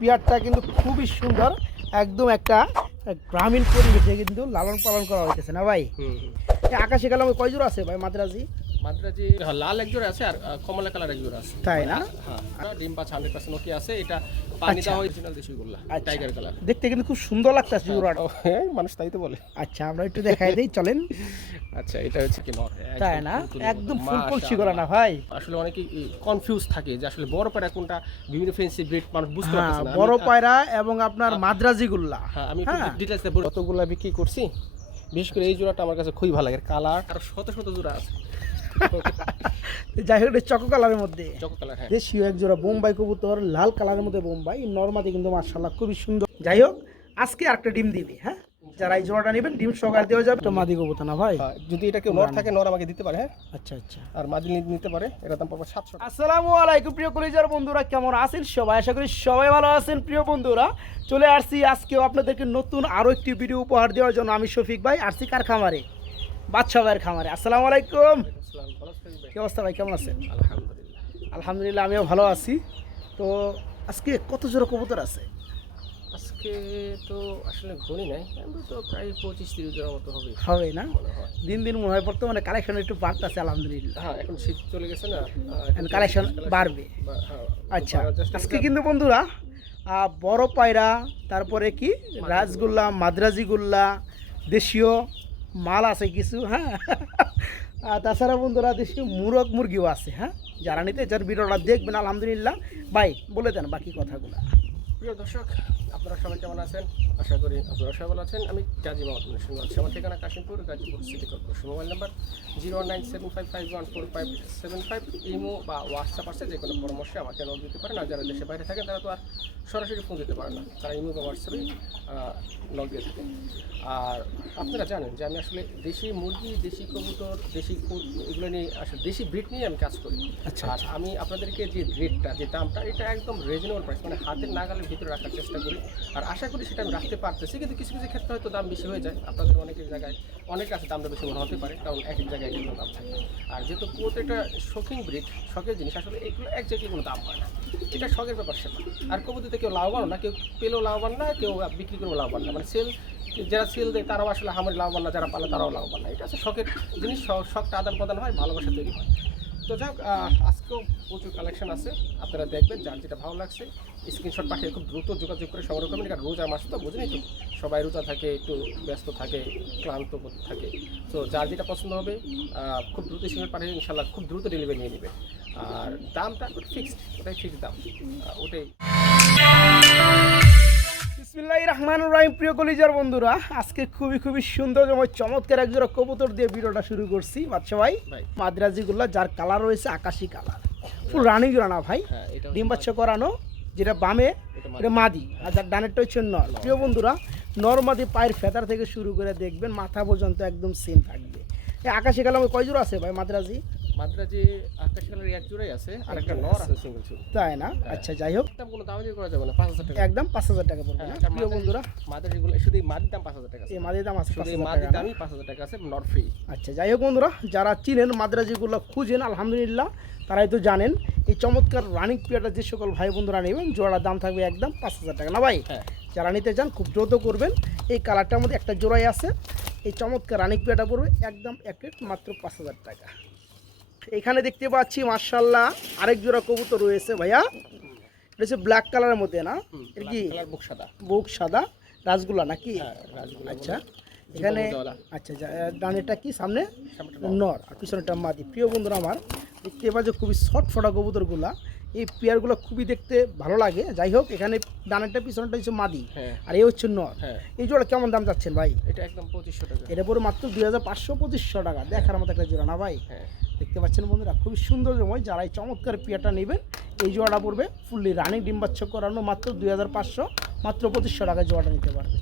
পেয়ারটা কিন্তু খুবই সুন্দর, একদম একটা গ্রামীণ পরিবেশে কিন্তু লালন পালন করা হইতেছে না ভাই? এই আকাশি কালামে কয় জোড়া আছে ভাই মাদ্রাজি? মাদ্রাজি লাল এক জোড়া আছে আর কমলা কালার এক জোড়া আছে। তাই না? হ্যাঁ, ডিম পাঁচ 100% ওকে আছে। এটা পানি দেওয়া অরিজিনাল দেশি গোল্লা, টাইগার কালার। দেখতে কিন্তু খুব সুন্দর লাগতেছে জোড়াটা। হ্যাঁ, মানুষ তাই তো বলে। আচ্ছা, আমরা একটু দেখাই দেই, চলেন। আচ্ছা, এটা হচ্ছে কি নর। তাই না? একদম ফুল কলসি করা না ভাই? আসলে অনেকে কনফিউজ থাকে যে আসলে বড় পায়রা কোনটা, বিভিন্ন ফেন্সি ব্রিড মানুষ বুঝতে পারছে না। বড় পায়রা এবং আপনার মাদ্রাজি গুল্লা। হ্যাঁ, আমি একটু ডিটেইলসে বলি। কতগুলা বিক্রি করছি, বিশেষ করে এই জোড়াটা আমার কাছে খুবই ভালো লাগে। কালার আর শত শত জোড়া আছে। যাই হোক, চকো কালারের মধ্যে চকো কালার, হ্যাঁ। দেশীয় এক জোড়া বোম্বাই কবুতর, লাল কালারের মধ্যে বোম্বাই, নরমাদি কিন্তু মাশাআল্লাহ খুবই সুন্দর। যাই হোক, আজকে আরেকটা ডিম দিবি। হ্যাঁ, যারা এই জোড়াটা নেবেন ডিম সহকারে দেওয়া যাবে। তো মাদি কবুতর না ভাই? যদি এটা কেউ নর থাকে, নর আমাকে দিতে পারে। হ্যাঁ, আচ্ছা আচ্ছা। আর মাদি নিতে পারে। এর দাম পড়বে 700 টাকা। আসসালামু আলাইকুম প্রিয় কলিজার বন্ধুরা, কেমন আছেন সবাই? আশা করি সবাই ভালো আছেন। প্রিয় বন্ধুরা, চলে আসছি আজকেও আপনাদেরকে নতুন আরো একটি ভিডিও উপহার দেওয়ার জন্য। আমি শফিক ভাই, আসছি কার খামারে? বাদশা ভাইয়ের খামারে। আসসালামু আলাইকুম। কি অবস্থা ভাই, কেমন আছেন? আলহামদুলিল্লাহ। আলহামদুলিল্লাহ, আমিও ভালো আছি। তো আজকে কত জোড়া কবুতর আছে? আজকে তো আসলে গণি নাই, কিন্তু তো প্রায় 25-30 জনের মতো হবে। হবে না? মনে হয়। দিন দিন মনে হয় বর্তমানে কালেকশন একটু বাড়তেছে আলহামদুলিল্লাহ। হ্যাঁ, এখন শীত চলে গেছে না, কালেকশন বাড়বে। হ্যাঁ, আচ্ছা, বাড়ার চেষ্টা আজকে করলাম। কিন্তু বন্ধুরা বড় পায়রা, তারপরে কি রাজগোল্লা, মাদ্রাজি গোল্লা, দেশীয় মাল আছে কিছু। হ্যাঁ, আর তাছাড়া বন্ধুরা দেশীয় মুরগ মুরগিও আছে। হ্যাঁ, যারা নিতে যার ভিডিওটা দেখবেন আলহামদুলিল্লাহ। ভাই বলে দেন বাকি কথাগুলো। প্রিয় দর্শক, আপনারা সবাই কেমন আছেন? আশা করি আপনারা সবাই ভালো আছেন। আমি গাজী মোহাম্মদ শুনতে পাচ্ছি। আমার ঠিকানা Kashimpur, Gazipur city corporation. Mobile number 09755514575। Imo বা হোয়াটসঅ্যাপ আছে, যে কোনো পরামর্শে আমাকে নক দিতে পারেন। আর যারা দেশে বাইরে থাকেন তারা তো আর সরাসরি ফোন দিতে পারে না, তারা ইমো বা হোয়াটসঅ্যাপে নক দিয়ে থাকেন। আর আপনারা জানেন যে আমি আসলে দেশি মুরগি, দেশি কবুতর, দেশি এগুলো নিয়ে আসলে দেশি ব্রিড নিয়ে আমি কাজ করি। আচ্ছা, আর আমি আপনাদেরকে যে রেটটা, যে দামটা, এটা একদম রিজনেবল প্রাইস, মানে হাতের নাগালের ভিতরে রাখার চেষ্টা করি। আর আশা করি সেটা আমি রাখতে পারতেছি। কিন্তু কিছু কিছু ক্ষেত্রে হয়তো দাম বেশি হয়ে যায়। আপনাদের অনেকের জায়গায় অনেক আছে দামটা বেশি মনে হতে পারে, কারণ এক এক জায়গায় এক এক দাম থাকে। আর যেহেতু কবুতর একটা শৌখিন ব্রিড, শখের জিনিস, আসলে এগুলো এক জায়গায় কোনো দাম হয় না। এটা শখের ব্যাপার সেটা। আর কবুতরতে কেউ লাভবান না, কেউ পেলেও লাভবান না, কেউ বিক্রি করেও লাভবান না। মানে যারা সেল দেয় তারাও আসলে আমার লাভবান না, যারা পালে তারাও লাভবান না। এটা হচ্ছে শখের জিনিস, শখটা আদান প্রদান হয়, ভালোবাসা তৈরি হয়। তো যাক, আজকেও প্রচুর কালেকশন আছে, আপনারা দেখবেন। যার যেটা ভালো লাগছে স্ক্রিনশট পাঠিয়ে খুব দ্রুত যোগাযোগ করে সংগ্রহ করবেন। কারণ রোজা মাস তো, বুঝেনি তো, সবাই রোজা থাকে, একটু ব্যস্ত থাকে, ক্লান্ত থাকে। তো যার যেটা পছন্দ হবে খুব দ্রুত স্ক্রিনশট পাঠিয়ে ইনশাল্লাহ খুব দ্রুত ডেলিভারি নিয়ে নেবে। আর দামটা ফিক্সড, ওটাই ফিক্সড দাম, ওটাই। বিসমিল্লাহির রহমানির রহিম। প্রিয় কলিজার বন্ধুরা, আজকে খুবই সুন্দর চমৎকার এক জোড়া কবুতর দিয়ে ভিডিওটা শুরু করছি। বাদশা ভাই, মাদ্রাজি গুল্লা, যার কালার রয়েছে আকাশি কালার, ফুল রানিং জোড়া না ভাই? ডিম বাচ্চা করানো, যেটা বামে এটা মাদি, আর যার ডানেরটা হচ্ছে নর। প্রিয় বন্ধুরা, নর মাদি পায়ের ফেতার থেকে শুরু করে দেখবেন মাথা পর্যন্ত একদম সেম থাকবে। এই আকাশি কালামে কয় জোড়া আছে ভাই মাদ্রাজি? মাদ্রাজি আকাশি কালারের এক জোড়াই আছে, আর একটা নর আছে সিঙ্গেল ছিল। তাই না? আচ্ছা, যাই হোক, একদম কোনো দামে করা যাবে না, 5000 টাকা একদম 5000 টাকা পড়বে না? প্রিয় বন্ধুরা, মাদ্রাজিগুলো শুধু মাদির দাম 5000 টাকা আছে। এই মাদির দাম আছে, শুধু মাদির দামই 5000 টাকা আছে, নট ফ্রি। আচ্ছা, যাই হোক বন্ধুরা, যারা চিনেন মাদ্রাজিগুলো খুঁজেন আলহামদুলিল্লাহ, তারাই তো জানেন এই চমৎকার রানিং পেয়ারটা যে সকল ভাই বন্ধুরা নেবেন, জোড়ার দাম থাকবে একদম 5000 টাকা না ভাই? হ্যাঁ। যারা নিতে চান খুব দ্রুত করবেন। এই কালারটার মধ্যে একটা জোড়াই আছে। এই চমৎকার রানিং পেয়ারটা পড়বে একদম মাত্র 5000 টাকা। এখানে দেখতে পাচ্ছি মাশাআল্লাহ আরেক জোড়া কবুতর রয়েছে ভাইয়া। এটা হচ্ছে ব্ল্যাক কালারের মধ্যে না? এর কি বুক সাদা? বুক সাদা, রাজগুলা নাকি? রাজগুলা। আচ্ছা, এখানে আচ্ছা, ডানেরটা কি, সামনে নর আর পিছনেটা মাদি। প্রিয় বন্ধুরা আমার, দেখতে পাচ্ছি খুবই শর্ট ফটা কবুতরগুলা, এই পেয়ারগুলো খুবই দেখতে ভালো লাগে। যাই হোক, এখানে ডানেরটা পিছনেটা হচ্ছে মাদি, আর এই হচ্ছে নর। এই জোড়া কেমন দাম যাচ্ছেন ভাই? এটা একদম 2500 টাকা। এটা পরে মাত্র 2500-2500 টাকা। দেখার মতো একটা জোড়া না ভাই? দেখতে পাচ্ছেন বন্ধুরা, খুবই সুন্দর সময়। যারা এই চমৎকার পেয়ারটা নেবেন, এই জোড়াটা পড়বে ফুললি রানিং ডিম বাচ্চা করানো, মাত্র 2500, মাত্র 2500 টাকায় জোড়াটা নিতে পারবে।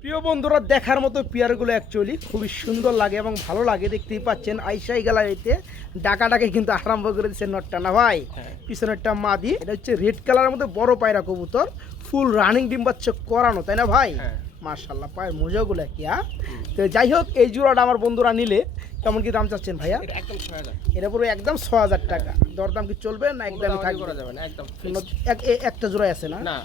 প্রিয় বন্ধুরা, দেখার মতো পেয়ারগুলো অ্যাকচুয়ালি খুবই সুন্দর লাগে এবং ভালো লাগে। দেখতেই পাচ্ছেন আইসাই গ্যালারিতে ডাকাটাকে কিন্তু আরম্ভ করে দিচ্ছে নটটা না ভাই? পিছনেরটা মাদি। এটা হচ্ছে রেড কালারের মধ্যে বড় পায়রা কবুতর, ফুল রানিং ডিম বাচ্চা করানো, তাই না ভাই? মাশাআল্লাহ পায়ের মোজাগুলো কি হ্যাঁ। তো যাই হোক এই জোড়াটা আমার বন্ধুরা নিলে কেমন কি দাম চাচ্ছেন ভাইয়া? এটা একদম 6000 এটা পুরো একদম 6000 টাকা। দরদাম কি চলবে না একদমই থাকবে? করা যাবে না, একদম একটা জোড়াই আছে না? না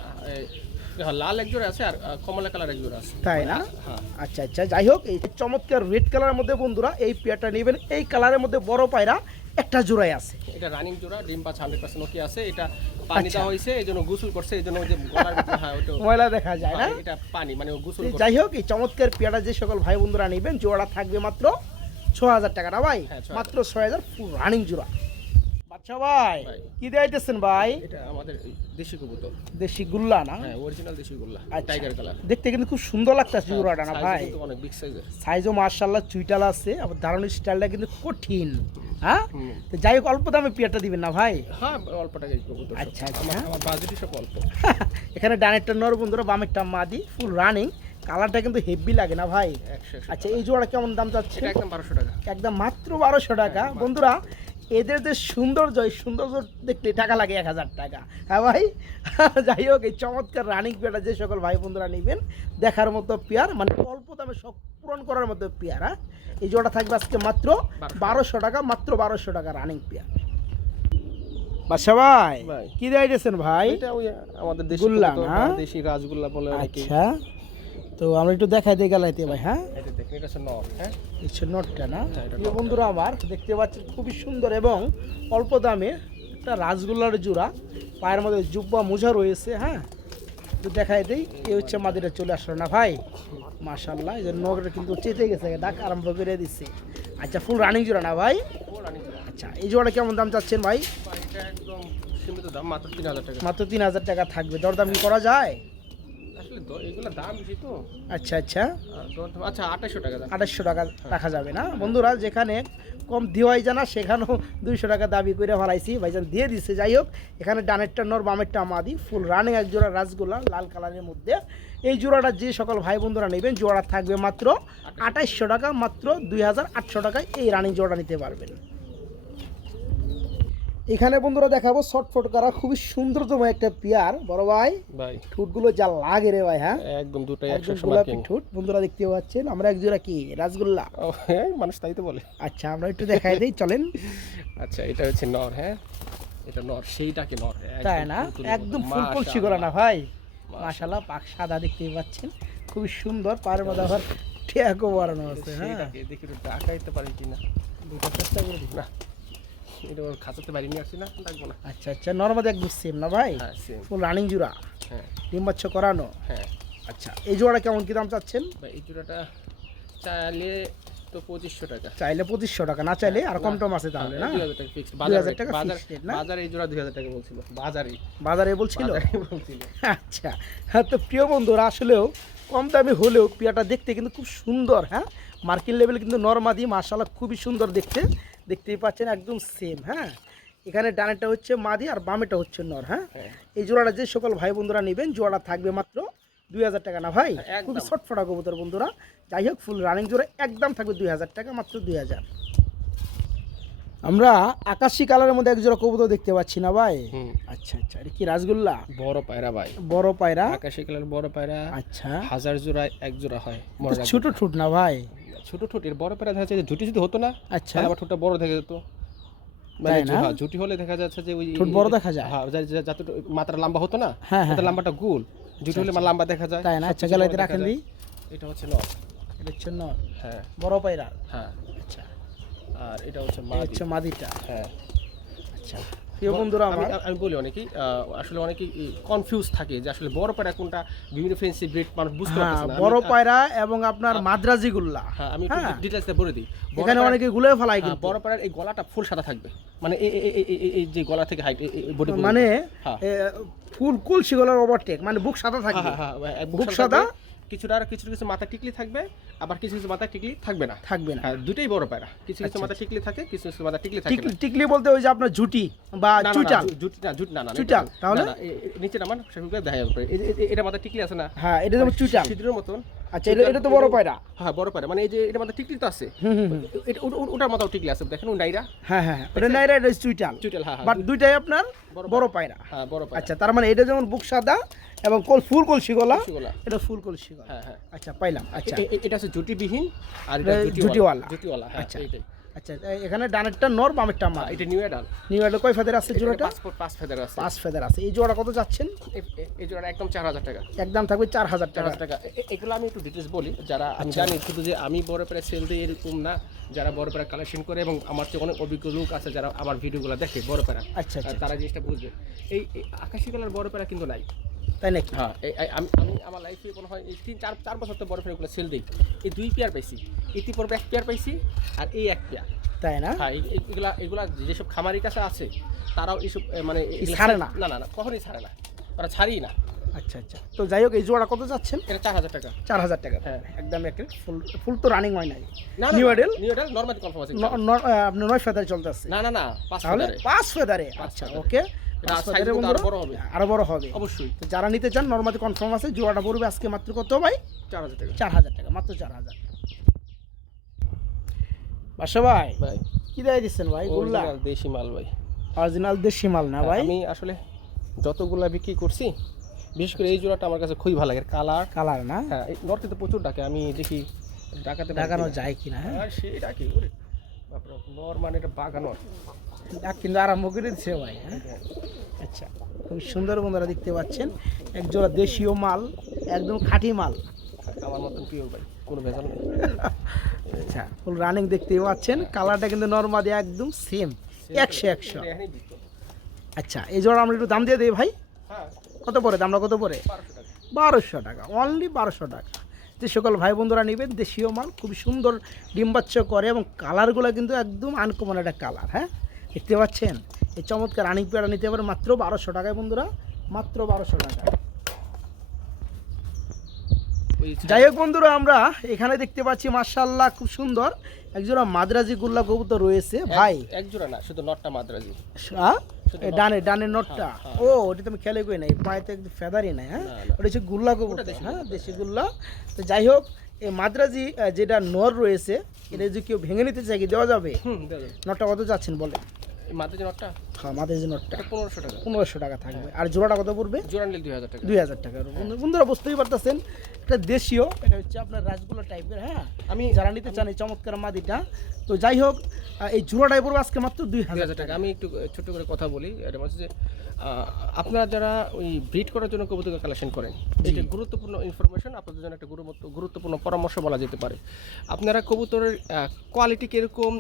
লাল এক জোড়া আছে আর কমলা কালার এক জোড়া আছে। তাই না? হ্যাঁ। আচ্ছা আচ্ছা, যাই হোক এই চমৎকার রেড কালারের মধ্যে বন্ধুরা এই পেয়ারটা নেবেন। এই কালারের মধ্যে বড় পায়রা একটা জোড়াই আছে। এটা রানিং জোড়া, ডিম পাঁচ 100% ওকে আছে। এটা পানি দেওয়া হয়েছে, এইজন্য গোসল করছে, এইজন্য ওই যে গলার ভিতরে হ্যাঁ ওটা ময়লা দেখা যায় না? এটা পানি মানে ও গোসল করছে। যাই হোক এই চমৎকার পেয়ারটা যে সকল ভাই বন্ধুরা নেবেন জোড়া থাকবে মাত্র 6000 টাকা না ভাই? হ্যাঁ, 6000 মাত্র 6000 ফুল রানিং জোড়া। বাচ্চা ভাই ভাই। কি দিয়েছেন ভাই? এটা আমাদের দেশি কবুতর। দেশি গুল্লা না? হ্যাঁ, অরিজিনাল দেশি গোল্লা, আচ্ছা। Tiger colour. দেখতে কিন্তু খুব সুন্দর লাগতেছে জোড়াটা না ভাই? কিন্তু অনেক বিগ সাইজের। সাইজও মাশাআল্লাহ চুইটাল আছে, আবার দারুণ স্টাইলটা কিন্তু কঠিন। হ্যাঁ, হুম। তো যাই হোক অল্প দামে পেয়ারটা দিবেন না ভাই? হ্যাঁ, অল্প টাকায় কবুতর। আচ্ছা, সব। আচ্ছা। আমার বাজেটই সব অল্প। এখানে ডানেরটা নর বন্ধুরা, বামেরটা মাদি, ফুল রানিং। কালারটা কিন্তু হেভি লাগে না ভাই? 100 আচ্ছা এই জোড়া কেমন দাম চাচ্ছে? এটা একদম 1200 টাকা। একদম মাত্র 1200 টাকা। বন্ধুরা এদের যে সৌন্দর্য, এই সৌন্দর্য দেখলে টাকা লাগে 1000 টাকা। হ্যাঁ ভাই। যাই হোক এই চমৎকার রানিং পেয়ারটা যে সকল ভাই বন্ধুরা নেবেন দেখার মতো পেয়ার, মানে অল্প দামে সব পূরণ করার মতো পেয়ার। হ্যাঁ, এই জোড়া থাকবে আজকে মাত্র 1200 টাকা। মাত্র 1200 টাকা রানিং পেয়ার। বাদশা ভাই ভাই। কি দিয়েছেন ভাই? এটা ওই আমাদের দেশি গোল্লা কবুতর, না? দেশি রাজগোল্লা বলে অনেকে। আচ্ছা, তো আমরা একটু দেখাই দিয়ে গেলাইতে ভাই। হ্যাঁ, এটা দেখেন, এটা হচ্ছে নর। হ্যাঁ, হচ্ছে নটটা না? হ্যাঁ, এটা প্রিয় বন্ধুরা আমার দেখতে পাচ্ছেন খুবই সুন্দর এবং অল্প দামে একটা রাসগোল্লার জোড়া, পায়ের মধ্যে জুব্বা মোজা রয়েছে। হ্যাঁ, তো দেখাই দেই। এই হচ্ছে মাদিরা চলে আসলো না ভাই? মাশাআল্লাহ, এই যে নগরে কিন্তু চেতে গেছে, ডাক আরম্ভ করে দিচ্ছে। আচ্ছা ফুল রানিং জোড়া না ভাই? ও রানী জোড়া। আচ্ছা এই জোড়া কেমন দাম চাচ্ছেন ভাই? ভাই, এটা একদম সীমিত দাম, মাত্র 3000 টাকা। মাত্র 3000 টাকা থাকবে। দরদাম কি করা যায়? আসলে এগুলো দাম বেশি তো। আচ্ছা আচ্ছা, আচ্ছা 2800 টাকা দাম। 2800 টাকা রাখা যাবে না? বন্ধুরা যেখানে কম দেওয়াই জানা সেখানেও 200 টাকা দাবি করে ফেলাইছি, ভাইজান দিয়ে দিচ্ছে। যাই হোক এখানে ডানেরটা নর বামেরটা মাদি, ফুল রানিং এক জোড়া রাসগোল্লা লাল কালারের মধ্যে। এই জোড়াটা যে সকল ভাই বন্ধুরা নেবেন জোড়া থাকবে মাত্র 2800 টাকা। মাত্র 2800 টাকায় এই রানিং জোড়া নিতে পারবেন। এখানে বন্ধুরা দেখাবো শর্টফট করা খুবই সুন্দরতম একটা পেয়ার। বড় ভাই ভাই ঠুটগুলো যা লাগে রে ভাই। হ্যাঁ, একদম দুটাই একদম 100 গোলাপি মার্কিং। ঠুট বন্ধুরা দেখতে পাচ্ছেন। আমরা এক জোড়া কি রাসগোল্লা। ও হ্যাঁ, মানুষ তাই তো বলে। আচ্ছা আমরা একটু দেখাই দিই চলেন। আচ্ছা এটা হচ্ছে নর। হ্যাঁ, এটা নর, সেইটাকে নর। তাই না? একদম ফুল কলসি গলা না ভাই? মাশাআল্লাহ, পাক সাদা দেখতেই পাচ্ছেন, খুবই সুন্দর। পায়ের মধ্যে আবার ট্যাগও বাড়ানো আছে। হ্যাঁ, সেইটাকে দেখি একটু ডাকাইতে পারি কিনা, দুটো চেষ্টা করে দিই। না এটা ওর খাঁচাতে পারি নিয়ে আসছি না, ডাকবো না। আচ্ছা আচ্ছা, নর্মাল একদম সেম না ভাই? হ্যাঁ সেম। ফুল রানিং জোড়া, হ্যাঁ ডিম বাচ্চা করানো। হ্যাঁ। আচ্ছা এই জোড়া কেমন কি দাম চাচ্ছেন? ভাই এই জোড়াটা চাইলে তো 2500 টাকা। চাইলে 2500 টাকা, না চাইলে আর কম টম আছে তাহলে না? 2000 টাকা ফিক্সড। 2000 টাকা fixed rate না? বাজারে এই জোড়া 2000 টাকা বলছিল, বাজারে বাজারে বলছিল? বলছিল। আচ্ছা হ্যাঁ, তো প্রিয় বন্ধুরা আসলেও কম দামে হলেও পেয়াটা দেখতে কিন্তু খুব সুন্দর। হ্যাঁ, মার্কিন লেভেল কিন্তু নরমাদি মাশাআল্লাহ খুবই সুন্দর দেখতে, দেখতেই পাচ্ছেন একদম সেম। হ্যাঁ, এখানে ডানেরটা হচ্ছে মাদি আর বামেটা হচ্ছে নর। হ্যাঁ, এই জোড়াটা যে সকল ভাই বন্ধুরা নেবেন জোড়া থাকবে মাত্র 2000 টাকা না ভাই? একদম। খুবই ছটফটা কবুতর বন্ধুরা। যাই হোক ফুল রানিং জোড়া একদম থাকবে 2000 টাকা, মাত্র 2000। আমরা আকাশি কালারের মধ্যে এক জোড়া কবুতর দেখতে পাচ্ছি না ভাই? হুম। আচ্ছা আচ্ছা, এটা কি রাসগোল্লা? বড় পায়রা ভাই, বড় পায়রা। আকাশী কালার বড় পায়রা। আচ্ছা, 1000 জোড়ায় এক জোড়া হয়। মনে রাখবেন। ছোট ঠুট না ভাই? ছোট ঠোঁট, এর বড় পায়রা দেখা যাচ্ছে যে ঝুটি যদি হতো না, আচ্ছা, তাহলে আবার ঠোঁটটা বড় দেখা যেত। মানে তাই না? হ্যাঁ, ঝুটি হলে দেখা যাচ্ছে যে ওই ঠোঁট বড় দেখা যায়? হ্যাঁ, যাতে মাথাটা লম্বা হতো না, হ্যাঁ, হ্যাঁ, তাতে লম্বাটা গোল। ঝুটি হলে লম্বা দেখা যায়। তাই না? আচ্ছা গেলাইতে রাখেন দিই। এটা হচ্ছে নর। এটা হচ্ছে নর, হ্যাঁ বড় পায়রা। হ্যাঁ। আচ্ছা, আর এটা হচ্ছে এই মাদি। হচ্ছে মাদিটা। হ্যাঁ। আচ্ছা প্রিয় বন্ধুরা আমার, আমি বলি অনেকেই আসলে অনেকেই কনফিউজ থাকে যে আসলে বড় পায়রা কোনটা, বিভিন্ন ফেন্সি ব্রিড মানুষ বুঝতে হ্যাঁ পারতেছে না। বড় পায়রা এবং আপনার মাদ্রাজি গুল্লা। হ্যাঁ, আমি হ্যাঁ, ডিটেইলসটা বলে দিই। এখানে অনেকে গুলে ফেলায় হ্যাঁ, কিন্তু। বড় পায়রার এই গলাটা ফুল সাদা থাকবে, মানে এই যে গলা থেকে হাইট বডি মানে হ্যাঁ। ফুল কলসি গলার ওভারটেক, মানে বুক সাদা থাকবে। হ্যাঁ হ্যাঁ, বুক সাদা, কিছুটা আর কিছু কিছু মাথা টিকলি থাকবে, আবার কিছু কিছু মাথা টিকলি থাকবে না। থাকবে না। হ্যাঁ, দুটেই বড় পায়রা, কিছু কিছু মাথা টিকলি থাকে, কিছু কিছু মাথা টিকলি থাকে না। টিকলি বলতে ওই যে আপনার ঝুটি বা না, না, না, চুইটাল। ঝুটি না, চুইটাল, তাহলে? না, নিচে নামান সেগুলো দেখা যাবে। এটা মাথা টিকলি আছে না? হ্যাঁ, এটা যেমন চুইটাল। সিঁদুরের মতন। আচ্ছা, এটা তো বড় পায়রা। হ্যাঁ, বড় পায়রা, মানে এই যে এটা মাথা টিকলি তো আছে, হুম হুম হুম। ওটার মাথাও টিকলি আছে, দেখেন ওই নাইরা। হ্যাঁ হ্যাঁ, ওটা নাইরা, এটা চুইটাল। চুইটাল, হ্যাঁ হ্যাঁ। বাট দুইটাই আপনার বড় পায়রা। হ্যাঁ, বড় পায়রা। আচ্ছা, তার মানে এটা যেমন বুক সাদা, এবং ফুল কলসি গলা, কলসিগলা। এটা ফুল কলসি গলা। হ্যাঁ হ্যাঁ, আচ্ছা পাইলাম। আচ্ছা এটা হচ্ছে জুটিবিহীন আর এটা এটা জুটিওয়ালা। জুটিওয়ালা। জুটিওয়ালা, হ্যাঁ আচ্ছা এইটাই। আচ্ছা, এখানে ডানেরটা নর বামেরটা মা। এটা নিউ অ্যাডাল। নিউ এডাল কয় ফেদার আছে জোড়াটা? 5 ফেদার আছে। 5 ফেদার আছে। এই জোড়া কত যাচ্ছেন? এই জোড়াটা একদম 4000 টাকা। একদম থাকবে 4000 টাকা। 4000 টাকা। এগুলো আমি একটু ডিটেলস বলি, যারা আমি জানি শুধু যে আমি বড় প্রায় সেল দিই এরকম না, যারা বড় প্রায় কালেকশন করে এবং আমার চেয়ে অনেক অভিজ্ঞ লোক আছে যারা আমার ভিডিওগুলো দেখে বড় প্যারা, আচ্ছা আচ্ছা, তারা জিনিসটা বুঝবে। এই আকাশি কালার বড় প্যারা কিন্তু নাই, তাই নাকি? হ্যাঁ। আমি আমার লাইফে মনে হয় এই 3-4 বছর তো বড় প্যারাগুলো সেল দিই। এই 2 পেয়ার পাইছি, ইতিপূর্বে 1 পেয়ার পাইছি আর এই 1 পেয়ার। তাই না? হ্যাঁ, এগুলা যেসব খামারি কাছে আছে তারাও এইসব মানে ছাড়ে না? না না না, কখনোই ছাড়ে না, ওরা ছাড়ি না। আচ্ছা আচ্ছা, তো যাই হোক এই জোড়া কত যাচ্ছেন? এটা 4000 টাকা। 4000 টাকা। হ্যাঁ। একদম ফুল তো রানিং হয় নাই। না new adult new adult normally confirm আছে। আপনি 9 ফেদার চলতেছে? না না না, 5 তাহলে ফেদারে। 5 ফেদারে। আচ্ছা ওকে, এটা সাইজ আরো বড় হবে। আরো বড় হবে অবশ্যই। তো যারা নিতে চান নরমালি কনফার্ম আছে। জোড়াটা পড়বে আজকে মাত্র কত ভাই? 4000 টাকা। 4000 টাকা, মাত্র 4000। বাসা ভাই ভাই কি দেয় দিচ্ছেন ভাই? গুল্লা original দেশি মাল ভাই। অরিজিনাল দেশি মাল না ভাই? আমি আসলে যতগুলা বিক্রি করছি বিশেষ করে এই জোড়াটা আমার কাছে খুবই ভালো লাগে, কালার। কালার না? হ্যাঁ, এই নর্থে তো প্রচুর ডাকে, আমি দেখি ডাকাতে দেখানো যায় কিনা? হ্যাঁ, আর সেই ডাকে ওরে বাপরে, নর মানে এটা বাগানো। ডাক কিন্তু আরম্ভ করে দিচ্ছে ভাই। হ্যাঁ আচ্ছা, খুব সুন্দর বন্ধুরা দেখতে পাচ্ছেন, এক জোড়া দেশীয় মাল, একদম খাঁটি মাল। আমার মতন পিওর ভাই, কোনো ভেজাল নেই। আচ্ছা, ফুল রানিং দেখতেই পাচ্ছেন, কালারটা কিন্তু নরমালি একদম সেম 100। এখানেই বিক্রি। আচ্ছা, এই জোড়া আমরা একটু দাম দিয়ে দিই ভাই। হ্যাঁ, কত পড়ে দামটা? কত পড়ে? 1200 টাকা। 1200 টাকা, অনলি 1200 টাকা। যে সকল ভাই বন্ধুরা নেবেন দেশীয় মাল, খুব সুন্দর ডিম বাচ্চা করে এবং কালারগুলো কিন্তু একদম আনকমন একটা কালার। হ্যাঁ, দেখতে পাচ্ছেন, এই চমৎকার রানিং পেয়ারা নিতে পারে মাত্র 1200 টাকায় বন্ধুরা, মাত্র 1200 টাকা। ওই যাই হোক বন্ধুরা, আমরা এখানে দেখতে পাচ্ছি মাশাআল্লাহ খুব সুন্দর একজোড়া মাদ্রাজি গুল্লা কবুতর রয়েছে ভাই। এক জোড়া না, শুধু নটটা মাদ্রাজি। হ্যাঁ? এই ডানের নোটটা। হ্যাঁ, ও ওটা তো আমি খেলে কই নাই, পায়েতে একটু ফেদারই নাই। হ্যাঁ, না, না। ওটা হচ্ছে গুল্লা কবুতর। দেশি হ্যাঁ, দেশি গুল্লা। তো যাই হোক, এই মাদ্রাজি যেটা নর রয়েছে, এটা যদি কেউ ভেঙে নিতে চাই কি দেওয়া যাবে? দেওয়া যাবে। নটটা কত যাচ্ছেন বলে? এই মাদ্রাজি নটটা হ্যাঁ, মাদ্রাজি নটটা এটা 1500 টাকা। 1500 টাকা থাকবে। আর জোড়াটা কত পড়বে? জোড়া নিলে 2000 টাকা। 2000 টাকা। বন্ধুরা বুঝতেই পারতেছেন, এটা দেশীয়, এটা হচ্ছে আপনার রাজগুলা টাইপের। হ্যাঁ, আমি যারা নিতে চান এই চমৎকার মাদিটা, তো যাই হোক এই জোড়াটাই পড়বে আজকে মাত্র 2000 2000 টাকা। আমি একটু ছোট্ট করে কথা বলি, এটা হচ্ছে যে আপনারা যারা ওই ব্রিড করার জন্য কবুতর কালেকশন করেন, এটা গুরুত্বপূর্ণ ইনফরমেশন, আপনাদের জন্য একটা গুরুত্বপূর্ণ পরামর্শ বলা যেতে পারে। আপনারা কবুতরের কোয়ালিটি কীরকম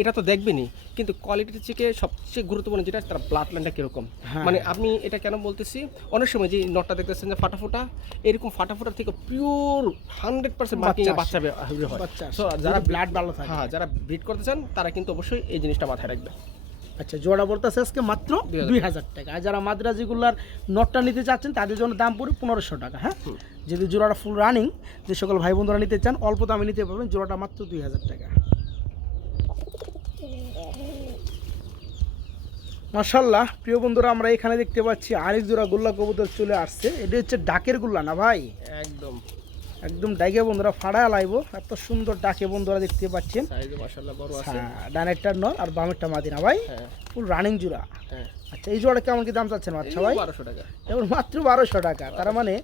এটা তো দেখবেনই, কিন্তু কোয়ালিটির থেকে সবচেয়ে গুরুত্বপূর্ণ যেটা তার ব্লাড লাইনটা কীরকম। হ্যাঁ। মানে আপনি এটা কেন বলতেছি, অনেক সময় যে নটটা দেখতেছেন যে ফাটাফোটা, এরকম ফাটাফোটার থেকে পিওর 100% মার্কিং বাচ্চা হয়। বাচ্চা So, যারা ব্লাড ভালো থাকে। হ্যাঁ, যারা ব্রিড করতে চান তারা কিন্তু অবশ্যই এই জিনিসটা মাথায় রাখবে। আচ্ছা, জোড়া বলতেছে আজকে মাত্র 2000 টাকা। আর যারা মাদ্রাজিগুলার নটটা নিতে চাচ্ছেন তাদের জন্য দাম পড়বে 1500 টাকা। হ্যাঁ, যদি জোড়াটা ফুল রানিং, যে সকল ভাই বন্ধুরা নিতে চান অল্প দামে নিতে পারবেন, জোড়াটা মাত্র 2000 টাকা। মাশাআল্লাহ প্রিয় বন্ধুরা, আমরা এখানে দেখতে পাচ্ছি আরেক জোড়া গোল্লা কবুতর চলে আসছে। এটা হচ্ছে ডাকের গুল্লা না ভাই? একদম একদম ডাকে বন্ধুরা ফাড়া লাইব, এত সুন্দর ডাকে বন্ধুরা দেখতে পাচ্ছেন। সাইজে মাশাআল্লাহ বড় আছে। হ্যাঁ, ডানেরটা নর আর বামেরটা মাদি না ভাই? হ্যাঁ ফুল রানিং জোড়া। হ্যাঁ, আচ্ছা, এই জোড়া কেমন কি দাম চাচ্ছেন বাচ্চা ভাই? 1200 টাকা। এবং মাত্র 1200 টাকা। তার মানে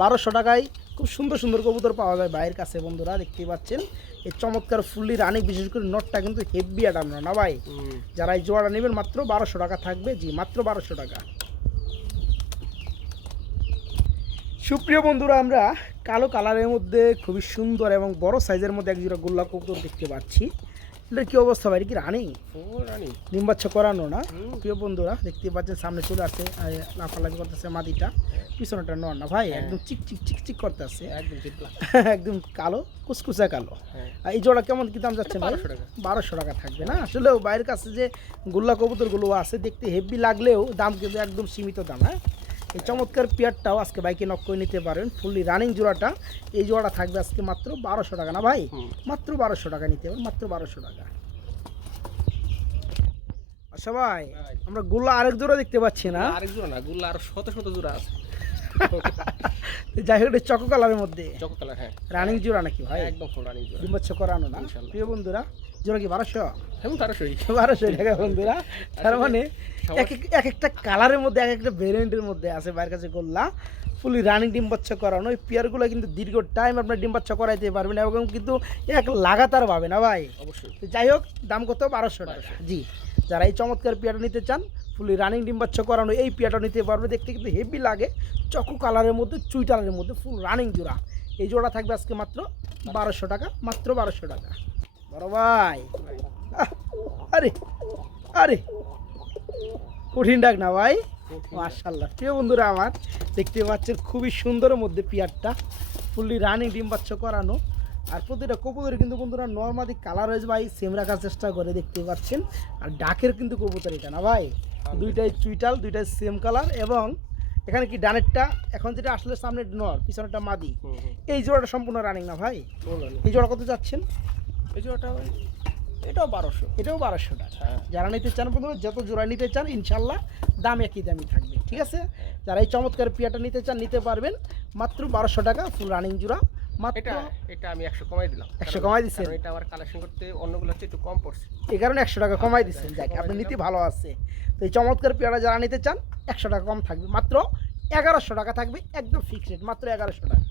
1200 টাকায় খুব সুন্দর সুন্দর কবুতর পাওয়া যায় ভাইয়ের কাছে বন্ধুরা, দেখতেই পাচ্ছেন। এই চমৎকার ফুললি রানিং, বিশেষ করে নটটা কিন্তু হেভি আটাম না ভাই? যারা এই জোড়াটা নেবেন মাত্র 1200 টাকা থাকবে। জি, মাত্র 1200 টাকা। সুপ্রিয় বন্ধুরা, আমরা কালো কালারের মধ্যে খুবই সুন্দর এবং বড় সাইজের মধ্যে এক জোড়া গোল্লা কবুতর দেখতে পাচ্ছি। এটার কি অবস্থা ভাই? কি রানিং? ফুল রানি। ডিম বাচ্চা করানো না? প্রিয় বন্ধুরা দেখতে পাচ্ছেন, সামনে চলে আসছে, লাফালাফি করতেছে মাদিটা, পিছনেটা নর না ভাই? একদম চিক চিক চিক চিক করতেছে, একদম জিতলা। একদম কালো, কুচকুচা কালো। হ্যাঁ, আর এই জোড়া কেমন কি দাম যাচ্ছে ভাই? 1200 টাকা। 1200 টাকা থাকবে না? আসলেও বাইরের কাছে যে গোল্লা কবুতরগুলো আছে দেখতে হেভি লাগলেও দাম কিন্তু একদম সীমিত দাম। হ্যাঁ, এই চমৎকার পেয়ারটাও আজকে বাইকে নক করে নিতে পারেন, ফুললি রানিং জোড়াটা। এই জোড়াটা থাকবে আজকে মাত্র 1200 টাকা না ভাই? মাত্র 1200 টাকা নিতে পারেন, মাত্র 1200 টাকা। আচ্ছা ভাই, আমরা গোল্লা আরেক জোড়া দেখতে পাচ্ছি না? আরেক জোড়া না, গুল্লা আরো শত শত জোড়া আছে। যাই হোক, এটা চকো কালারের মধ্যে চকো কালার। হ্যাঁ, রানিং জোড়া নাকি ভাই? একদম ফুল রানি জোড়া। ডিম বাচ্চা করানো না? ইনশাআল্লাহ। প্রিয় বন্ধুরা, জোড়া কি 1200? এবং 1200 1200 টাকা বন্ধুরা। তার মানে এক একটা কালারের মধ্যে, এক একটা ভেরিয়েন্টের মধ্যে আছে বাইরের কাছে গোল্লা। ফুলি রানিং ডিম বাচ্চা করানো। এই পেয়ারগুলো কিন্তু দীর্ঘ টাইম আপনার ডিম বাচ্চা করাইতে পারবেন এবং কিন্তু এক লাগাতার পাবে না ভাই। অবশ্যই। তো যাই হোক, দাম কত? 1200 টাকা। জি, যারা এই চমৎকার পেয়ারটা নিতে চান, ফুলি রানিং ডিম বাচ্চা করানো এই পেয়ারটা নিতে পারবে। দেখতে কিন্তু হেভি লাগে, চকো কালারের মধ্যে, চুইটালের মধ্যে, ফুল রানিং জোড়া। এই জোড়া থাকবে আজকে মাত্র 1200 টাকা, মাত্র 1200 টাকা। বড় ভাই, আরে আরে কঠিন ডাক না ভাই, মাশাআল্লাহ। প্রিয় বন্ধুরা আমার, দেখতে পাচ্ছেন খুবই সুন্দরের মধ্যে পেয়ারটা, ফুললি রানিং ডিম বাচ্চা করানো। আর প্রতিটা কবুতরের কিন্তু বন্ধুরা নর্মালি কালার হয়েছে ভাই সেম রাখার চেষ্টা করে, দেখতে পাচ্ছেন। আর ডাকের কিন্তু কবুতর এটা না ভাই, দুইটাই চুইটাল, দুইটাই সেম কালার। এবং এখানে কি ডানেরটা এখন যেটা আসলে সামনে নর, পিছনেরটা মাদি। এই জোড়াটা সম্পূর্ণ রানিং না ভাই? এই জোড়া কত যাচ্ছেন? এই জোড়াটা এটাও 1200, এটাও 1200 টাকা। যারা নিতে চান বন্ধুরা, যত জোড়া নিতে চান ইনশাল্লাহ দাম একই দামই থাকবে, ঠিক আছে? যারা এই চমৎকার পেয়ারটা নিতে চান নিতে পারবেন, মাত্র 1200 টাকা ফুল রানিং জোড়া। মাত্র এটা আমি 100 কমাই দিলাম। 100 কমাই দিচ্ছেন? এটা আমার কালেকশন করতে অন্যগুলো হচ্ছে একটু কম পড়ছে, এই কারণে 100 টাকা কমাই দিচ্ছেন। যাক, আপনি নীতি ভালো আছে। তো এই চমৎকার পেয়ারা যারা নিতে চান 100 টাকা কম থাকবে, মাত্র 1100 টাকা থাকবে, একদম ফিক্সড রেট, মাত্র 1100 টাকা।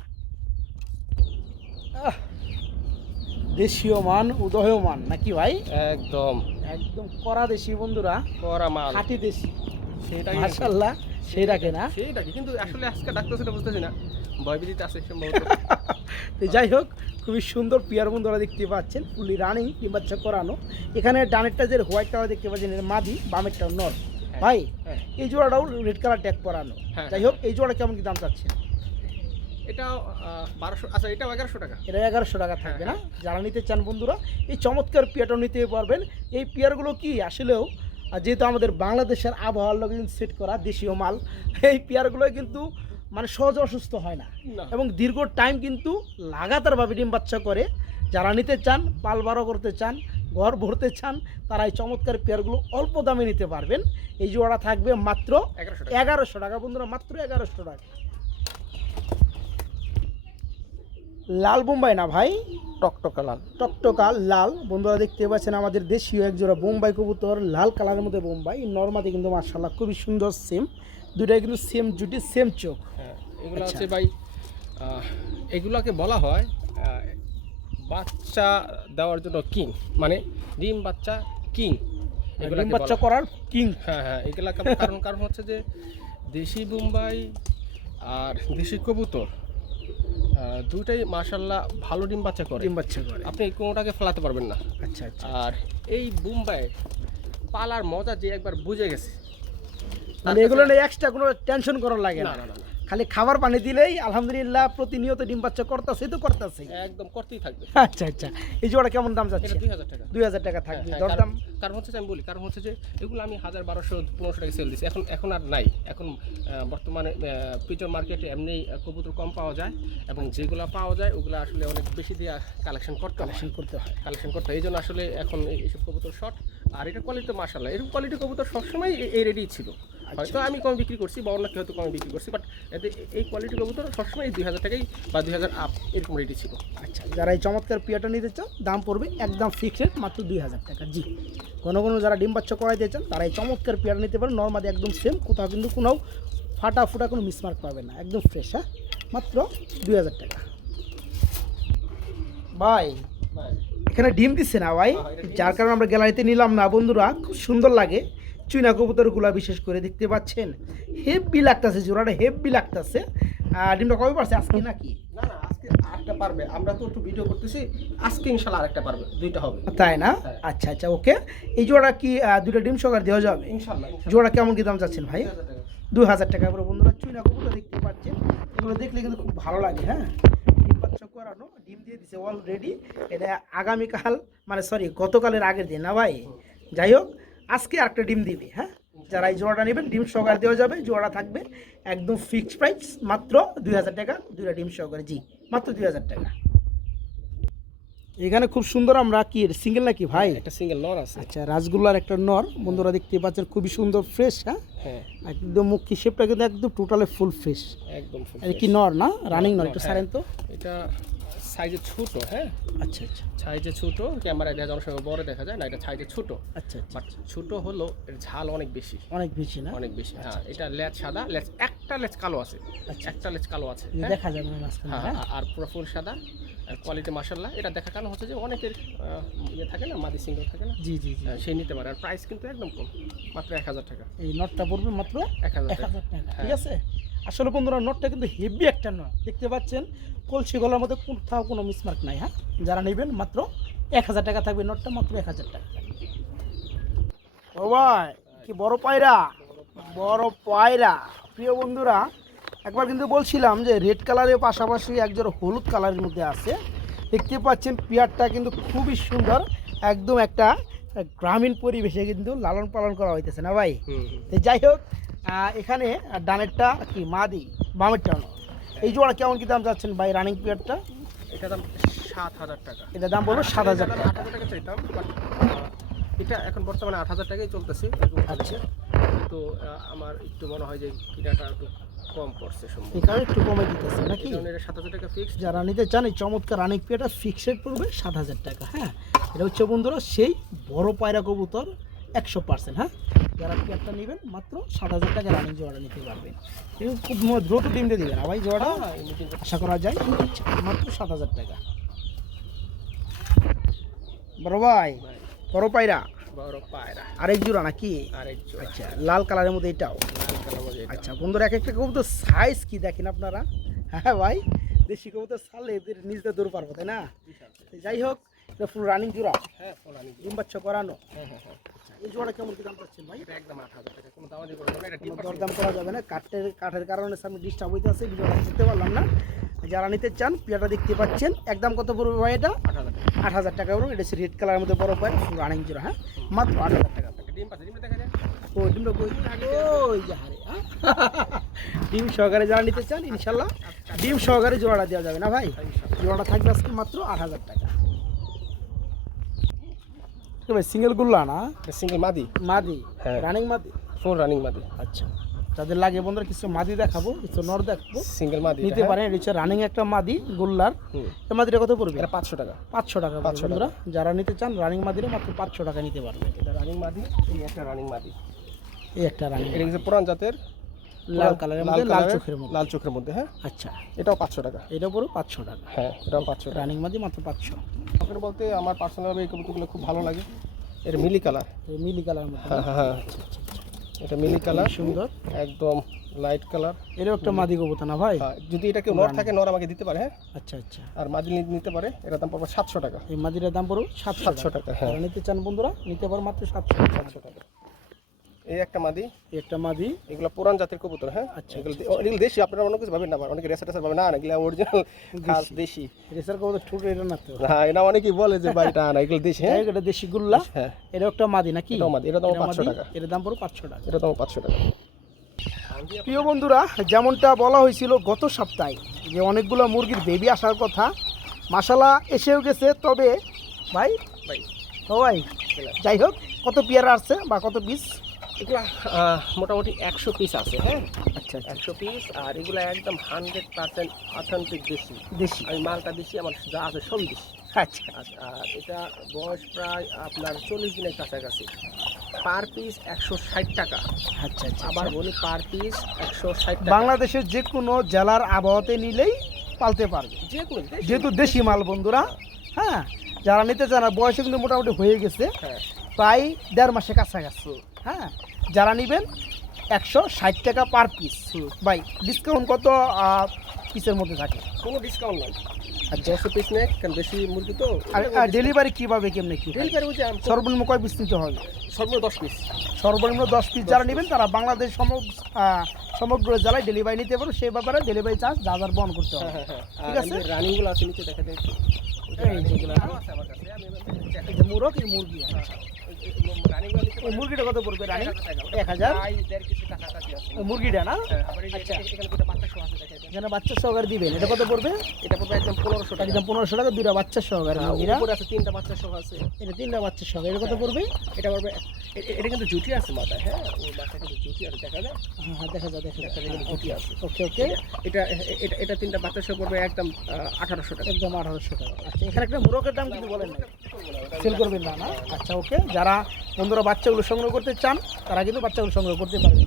দেশীয় মান, উদয়মান নাকি ভাই? একদম একদম কড়া দেশি বন্ধুরা, করা মাল, খাঁটি দেশি, সেটাই মাশাআল্লাহ। সেই রাখে না, সেইটাকে কিন্তু আসলে আজকে ডাক্তার সেটা বুঝতেছি না, ভয়ভীতিতে আছে সম্ভবত। তো যাই হোক, খুবই সুন্দর পেয়ার বন্ধুরা দেখতে পাচ্ছেন, ফুলি রানিং ডিম বাচ্চা করানো। এখানে ডানেরটা যে হোয়াইট কালার দেখতে পাচ্ছেন এর মাদি, বামেরটা নর ভাই। এই জোড়াটাও রেড কালার ট্যাগ করানো। যাই হোক, এই জোড়া কেমন কি দাম চাচ্ছেন? এটাও 1200, আচ্ছা এটাও 1100 টাকা। এটা 1100 টাকা থাকবে না? যারা নিতে চান বন্ধুরা এই চমৎকার পেয়ারটাও নিতে পারবেন। এই পেয়ারগুলো কি আসলেও যেহেতু আমাদের বাংলাদেশের আবহাওয়ার লগে সেট করা দেশীয় মাল, এই পেয়ারগুলো কিন্তু মানে সহজে অসুস্থ হয় না এবং দীর্ঘ টাইম কিন্তু লাগাতারভাবে ডিম বাচ্চা করে। যারা নিতে চান, পাল বারো করতে চান, ঘর ভরতে চান, তারা এই চমৎকার পেয়ারগুলো অল্প দামে নিতে পারবেন। এই জোড়া থাকবে মাত্র 1100 টাকা বন্ধুরা, মাত্র 1100 টাকা। লাল বোম্বাই না ভাই? টকটকা লাল, টকটকা লাল বন্ধুরা দেখতে পাচ্ছেন, আমাদের দেশীয় একজোড়া বোম্বাই কবুতর, লাল কালারের মধ্যে বোম্বাই। নরমাদি কিন্তু মাশাআল্লাহ খুবই সুন্দর, সেম দুটাই কিন্তু সেম জুটি, সেম চোখ। এগুলো হচ্ছে ভাই, এগুলাকে বলা হয় বাচ্চা দেওয়ার জন্য কিং, মানে ডিম বাচ্চা কিং, এগুলো ডিম বাচ্চা করার কিং। হ্যাঁ, এগুলা কারণ হচ্ছে যে দেশি বোম্বাই আর দেশি কবুতর দুটাই মাশাআল্লাহ ভালো ডিম বাচ্চা করে, আপনি কোনোটাকে ফেলাতে পারবেন না। আচ্ছা আচ্ছা। আর এই বোম্বাই পালার মজা যে একবার বুঝে গেছে, মানে এগুলো নিয়ে এক্সট্রা কোনো টেনশন করার লাগে না, খালি খাবার পানি দিলেই আলহামদুলিল্লাহ প্রতিনিয়ত ডিম বাচ্চা করতেছে, তো করতেছে, একদম করতেই থাকবে। আচ্ছা আচ্ছা। এই জোড়া কেমন দাম যাচ্ছে? 2000 টাকা। 2000 টাকা থাকবে দরদাম। কারণ হচ্ছে আমি বলি, কারণ হচ্ছে যে এগুলো আমি 1200-1500 টাকা সেল দিচ্ছি, এখন আর নাই। এখন বর্তমানে পিজন মার্কেটে এমনি কবুতর কম পাওয়া যায় এবং যেগুলো পাওয়া যায় ওগুলো আসলে অনেক বেশি দিয়ে কালেকশন করতে হয়। এই জন্য আসলে এখন এইসব কবুতর শর্ট। আর এটা কোয়ালিটি মাশাআল্লাহ, এরকম কোয়ালিটি কবুতর সবসময় এই রেডি ছিল। হয়তো আমি কম বিক্রি করছি বা অন্য কেউ হয়তো কমে বিক্রি করছি, বাট এই কোয়ালিটি কবুতর সবসময় 2000 টাকাই বা 2000 আপ এরকম রেডি ছিল। আচ্ছা, যারা এই চমৎকার পেয়ারটা নিতে চান দাম পড়বে একদম ফিক্সড, মাত্র 2000 টাকা। জি, কোনো যারা ডিম বাচ্চা করাইতে চান তারা এই চমৎকার পেয়ারটা নিতে পারেন। নর্মালি একদম সেম, কোথাও কিন্তু কোনো ফাটা ফুটা কোনো মিসমার্ক পাবেন না, একদম ফ্রেশ। হ্যাঁ, মাত্র 2000 টাকা। ভাই এখানে ডিম দিচ্ছে না ভাই, যার কারণে আমরা গ্যালারিতে নিলাম না বন্ধুরা। খুব সুন্দর লাগে চুইনা কবুতরগুলো, বিশেষ করে দেখতে পাচ্ছেন হেভি লাগতেছে, জোড়াটা হেভি লাগতেছে। ডিমটা কবে পারছে? আজকে নাকি? না আজকে আরেকটা পারবে, আমরা তো একটু ভিডিও করতেছি, আজকে ইনশাআল্লাহ আরেকটা পারবে, দুইটা হবে। তাই না? আচ্ছা আচ্ছা, ওকে। এই জোড়া কি দুটো ডিম সহকারে দেওয়া যাবে ইনশাআল্লাহ? জোড়া কেমন কি দাম চাচ্ছেন ভাই? 2000 টাকা করে বন্ধুরা। চুইনা কবুতর দেখতে পাচ্ছেন, এগুলো দেখলে কিন্তু খুব ভালো লাগে। হ্যাঁ, ডিম বাচ্চা করানো, ডিম দিয়ে দিছে অলরেডি। এটা আগামীকাল, মানে সরি গতকালের আগের দিন না ভাই। যাই হোক, আজকে আরেকটা ডিম দিবে। হ্যাঁ, যারা এই জোড়াটা নেবেন ডিম সহকারে দেওয়া যাবে। জোড়া থাকবে একদম ফিক্সড প্রাইস, মাত্র 2000 টাকা, দুইটা ডিম সহকারে। জি, মাত্র 2000 টাকা। এখানে খুব সুন্দর, আমরা কি সিঙ্গেল নাকি ভাই? একটা সিঙ্গেল নর আছে। আচ্ছা, রাজগোল্লার একটা নর বন্ধুরা দেখতে পাচ্ছেন, খুবই সুন্দর ফ্রেশ। হ্যাঁ, একদম মুখ শেপটা কিন্তু একদম টোটালি ফুল ফ্রেশ, একদম ফুল। কি নর না রানিং নর? একটু সারেন তো। এটা সাইজে ছোট, হ্যাঁ আচ্ছা আচ্ছা সাইজে ছোট, ক্যামেরায় দেখা যায় অনেক সময় বড় দেখা যায় না, এটা সাইজে ছোট। আচ্ছা আচ্ছা বাট ছোট হলো এর ঝাল অনেক বেশি, অনেক বেশি না? অনেক বেশি। হ্যাঁ এটা লেজ সাদা, লেজ একটা লেজ কালো আছে, আচ্ছা একটা লেজ কালো আছে, এই হ্যাঁ? দেখা যাবে না মাঝখানে, হ্যাঁ হ্যাঁ? আর পুরো ফুল সাদা, কোয়ালিটি মাশাআল্লাহ। এটা দেখার কারণ হচ্ছে যে অনেকের ইয়ে থাকে না, মাদি সিঙ্গেল থাকে না, জি জি জি। সে নিতে পারে। আর প্রাইস কিন্তু একদম কম, মাত্র 1000 টাকা। এই নটটা পড়বে মাত্র 1000 টাকা। 1000 টাকা, হ্যাঁ। ঠিক আছে? আসলে বন্ধুরা নটটা কিন্তু হেভি একটা নট, দেখতে পাচ্ছেন কলসি গলার মধ্যে কোথাও কোনো মিসমার্ক নাই, হ্যাঁ? যারা নেবেন মাত্র 1000 টাকা থাকবে নটটা, মাত্র 1000 টাকা। ও ভাই কি বড় পায়রা, বড় পায়রা। প্রিয় বন্ধুরা একবার কিন্তু বলছিলাম যে রেড কালারের পাশাপাশি একজোড়া হলুদ কালারের মধ্যে আছে, দেখতে পাচ্ছেন পেয়ারটা কিন্তু খুবই সুন্দর, একদম একটা গ্রামীণ পরিবেশে কিন্তু লালন পালন করা হইতেছে না ভাই? তো যাই হোক এখানে ডানেরটা কি মাদি, বামেরটা না। এই জোড়া কেমন কি দাম যাচ্ছেন ভাই রানিং পেয়ারটা? এটা দাম 7000 টাকা। এটা দাম বলবো 7000 টাকা। 8000 টাকা চাইতাম, বাট এটা এখন বর্তমানে 8000 টাকাই চলতেছে। আচ্ছা তো আমার একটু মনে হয় যে কিনাটা একটু কম পড়ছে সম্ভব, এই কারণে একটু কমে দিতেছে নাকি? এই জন্য এটা 7000 টাকা ফিক্সড। যারা নিতে চান এই চমৎকার রানিং পেয়ারটা ফিক্সড পড়বে 7000 টাকা, হ্যাঁ? এটা হচ্ছে বন্ধুরা সেই বড় পায়রা কবুতর 100%, হ্যাঁ? যারা পেয়ারটা নেবেন মাত্র 7000 টাকা রানিং জোড়াটা নিতে পারবেন। কিন্তু খুব দ্রুত ডিম দিয়ে দেবেন ভাই জোড়াটা, আশা করা যায়। আচ্ছা, মাত্র 7000 টাকা। বড় ভাই বড় পায়রা বড় পায়রা আরেক জোড়া নাকি? আরেক জোড়া। আচ্ছা লাল কালারের মধ্যে এটাও। লাল কালার মধ্যে এটা। আচ্ছা বন্ধুরা এক একটা কবুতর সাইজ কি দেখেন আপনারা, হ্যাঁ ভাই? দেশি কবুতর ছাড়লে এদের নিজেদের দৌড় পারবো, তাই না? তো যাই হোক এটা ফুল রানিং জোড়া, হ্যাঁ ফোলানি। ডিম বাচ্চা করানো। হ্যাঁ হ্যাঁ হ্যাঁ। এই জোড়াটা কেমন কি দাম পাচ্ছেন ভাই? এটা একদম 8000 টাকা, কোনো দামাদামি করবেন না, এটা কোনো 10% দরদাম করা যাবে না, কাঠের কারণে সামনে ডিস্টার্ব হইতে আছে, ভিডিওটা করতে পারলাম না। যারা নিতে চান পেয়ারটা দেখতে পাচ্ছেন, একদম কত পড়বে ভাই এটা? 8000 টাকা। 8000 টাকা পড়বে। এটা রেড কালারের মধ্যে বড় পায় ফুল রানিং জোড়া, হ্যাঁ? মাত্র 8000 টাকা। ডিম পাচ্ছে, ডিমটা দেখা যায়। ও ডিমটা কই? ওই যে হারে, হ্যাঁ? ডিম সহকারে যারা নিতে চান ইনশাল্লাহ ডিম সহকারে জোড়াটা দেওয়া যাবে না ভাই? জোড়াটা থাকবে আজকে মাত্র 8000 টাকা। ঠিক ভাই সিঙ্গেল গুল্লা না এটা সিঙ্গেল মাদি, মাদি, হ্যাঁ। রানিং মাদি। ফুল রানিং মাদি। আচ্ছা যাদের লাগে বন্ধুরা কিছু মাদি দেখাবো, কিছু নর দেখাবো, সিঙ্গেল মাদি নিতে পারেন। এটা হচ্ছে রানিং একটা মাদি গোল্লার। এই মাদিটা কত পড়বে? এটা 500 টাকা। 500 টাকা 500 টাকা। বন্ধুরা যারা নিতে চান রানিং মাদিরে মাত্র 500 টাকা নিতে পারবে। এটা রানিং মাদি, এই একটা রানিং মাদি। এই একটা রানিং এটা হচ্ছে পুরান জাতের, লাল কালারের মধ্যে, লাল চোখের মধ্যে। লাল চোখের মধ্যে, হ্যাঁ। আচ্ছা এটাও 500 টাকা। এটা পড়ো 500 টাকা। হ্যাঁ এটাও 500 টাকা। রানিং মাদি মাত্র 500। আপনার বলতে আমার পার্সোনালি এই কবুতরগুলো খুব ভালো লাগে। এটা মিলি কালার, এই মিলি কালার মধ্যে, হ্যাঁ হ্যাঁ হ্যাঁ, এটা মিলি কালার, সুন্দর একদম লাইট কালার। এটাও একটা মাদি কবুতর না ভাই? যদি এটা কেউ নর থাকে নর আমাকে দিতে পারে, হ্যাঁ। আচ্ছা আচ্ছা আর মাদি নিতে পারে, এটার দাম পড়বে 700 টাকা। এই মাদিটার দাম পড়ো 700 টাকা, হ্যাঁ। যারা নিতে চান বন্ধুরা নিতে পারো মাত্র 700 টাকা। এই একটা মাদি, এই একটা মাদি। এগুলো পুরান জাতের কবুতর, হ্যাঁ। আচ্ছা, এগুলো এগুলো দেশি, আপনারা অন্য কিছু ভাবেন না, আবার অনেকে রেসার টেসার ভাবেন না, এগুলো অরিজিনাল খাস দেশি। রেসার কবুতর ঠুট এটা না তো? হ্যাঁ এটা অনেকেই বলে যে ভাই এটা না, এগুলো দেশি, হ্যাঁ। এটা দেশি গুল্লা, হ্যাঁ এটা একটা মাদি নাকি? এটাও মাদি, এটা দাম এটা 500 মাদি, টাকা। এটার দাম পড়ো 500 টাকা। এটা দাম 500 টাকা। প্রিয় বন্ধুরা যেমনটা বলা হয়েছিল গত সপ্তাহে যে অনেকগুলো মুরগির বেবি আসার কথা, মাশাআল্লাহ এসেও গেছে। তবে ভাই ভাই ও ভাই যাই হোক কত পেয়ার আসছে বা কত পিস? এগুলা মোটামুটি 100 পিস আছে, হ্যাঁ। আচ্ছা আচ্ছা 100 পিস, আর এগুলা একদম 100% অথেন্টিক দেশি। দেশি, আমি মালটা দেশি, আমার যা আছে সবই দেশি। আচ্ছা আর এটা বয়স প্রায় আপনার 40 দিনের কাছাকাছি। পার পিস 160 টাকা। আচ্ছা আচ্ছা আবার বলি পার পিস 160 টাকা। বাংলাদেশের যে কোনো জেলার আবহাওয়াতে নিলেই পালতে পারবে, যে কোনো যেহেতু দেশি মাল বন্ধুরা, হ্যাঁ। যারা নিতে চান বয়সে কিন্তু মোটামুটি হয়ে গেছে, হ্যাঁ প্রায় 1.5 মাসের কাছাকাছি, হ্যাঁ। যারা নেবেন 160 টাকা পার পিস। ভাই ডিসকাউন্ট কত পিসের মধ্যে থাকে? কোনো ডিসকাউন্ট নাই। আর 100 পিস নেই, কারণ বেশি মুরগি তো। আর ডেলিভারি কীভাবে কেমনে কি? ডেলিভারি হচ্ছে সর্বনিম্ন কয় পিস নিতে হবে? সর্বনিম্ন 10 পিস। সর্বনিম্ন 10 পিস যারা নেবেন তারা বাংলাদেশ সমগ্র জেলায় ডেলিভারি নিতে পারো, সেই ব্যাপারে ডেলিভারি চার্জ যার বহন করতে হবে। ঠিক আছে। রানিংগুলো আছে নিচে দেখা যায়। এই যেগুলো আছে আমার কাছে, আমি এই যে মুরগ, এই মুরগি, রানিগুলো নিতে এই পারেন মুরগিটা কত পড়বে রানি 1000 টাকা। 1000 প্রায় 1.5 কেজি কাছাকাছি আছে। ওই মুরগিটা না হ্যাঁ, আবার এই যে আচ্ছা। এখানে দুটো বাচ্চা সহ আছে দেখেন। এখানে বাচ্চা সহকারে দিবেন, এটা কত পড়বে? এটা পড়বে একদম 1500 টাকা। একদম 1500 টাকা, দুইটা বাচ্চা সহকারে মুরগিরা। উপরে আছে 3টা বাচ্চা সহ আছে। এটা 3টা বাচ্চা সহকারে, এটা কত পড়বে? এটা পড়বে এটা কিন্তু জুটি আছে মাথায়, হ্যাঁ ওই মাথায় কিন্তু জুটি আছে, দেখা যায় হ্যাঁ হ্যাঁ, দেখা যায় দেখা যায়। এখানে কিন্তু জুটি আছে। ওকে ওকে, এটা এটা এটা 3টা বাচ্চা সহ পড়বে একদম 1800 টাকা। একদম 1800 টাকা। আচ্ছা, এখানে একটা মোরগের দাম কিছু বলেন না, সেল করবেন না না? আচ্ছা ওকে, যারা বন্ধুরা বাচ্চাগুলো সংগ্রহ করতে চান তারা কিন্তু বাচ্চাগুলো সংগ্রহ করতে পারবেন।